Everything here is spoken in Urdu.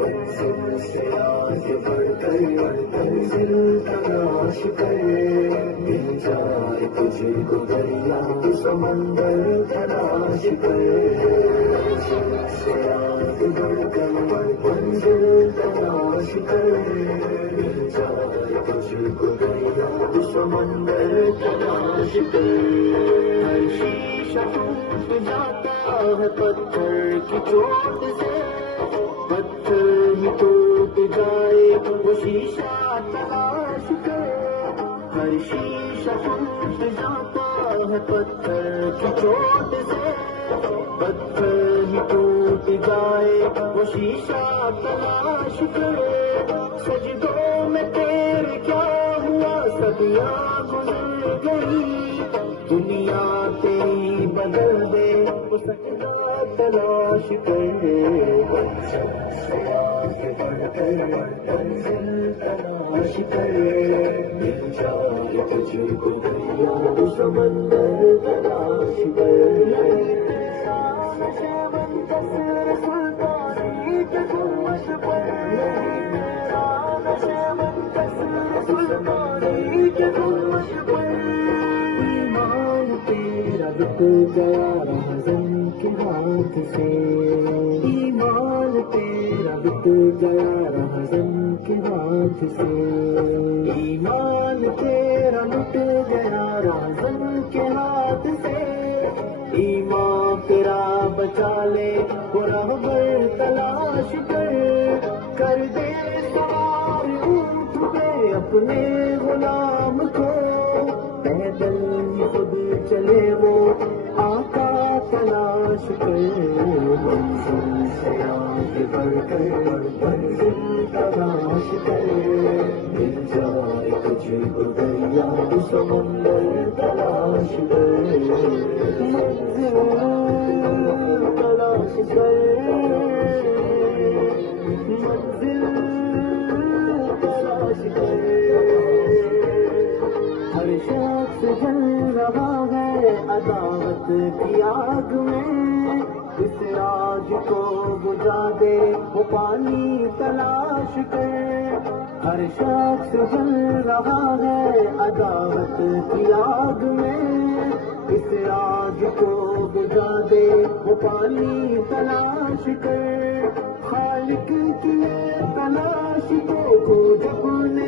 منزل سے آگے بڑھ کر منزل تلاش کر مل جائے تجھے کو دریا سمندر تلاش کر منزل سے آگے بڑھ کر منزل تلاش کر مل جائے تجھے کو دریا سمندر تلاش کر ہر شیشہ ٹوٹ جاتا ہے پتھر کی چوٹ سے پتھر ہی ٹوٹ جائے وہ شیشہ تلاش کر ہر شیشہ ٹوٹ جاتا ہے پتھر کی چوٹ سے پتھر ہی ٹوٹ جائے وہ شیشہ تلاش کر سجدوں میں تیرے کیا ہوا صدیاں گزر گئی دنیا تیری بدل دے وہ سجدہ تلاش کر منزل سے آگے بڑھ کر منزل تلاش کر مل جائے تجھے کو دریا سمندر تلاش ایمان تیرا بک گیا رہزن کے ہاتھ سے ایمان تیرا بک گیا رہزن کے ہاتھ سے ایمان تیرا لٹ گیا رہزن کے ہاتھ سے ایمان تیرا بچا لے وہ رہبر تلاش کر دے سوار اونٹ پہ اپنے غلام کو پیدل ہی خود چلے وہ آقا تلاش کر منزل سے آگے بڑھ کر منزل تلاش کر مل جائے تجھے کو دریا سمندر تلاش کر منزل تلاش کر منزل تلاش کر ہر شخص جل رہا ہے عداوت کی آگ میں اس آگ کو بجھا دے وہ پانی تلاش کر ہر شخص جل رہا ہے عداوت کی آگ میں اس آگ کو بجھا دے وہ پانی تلاش کر خالق کی تلاش کو جب نے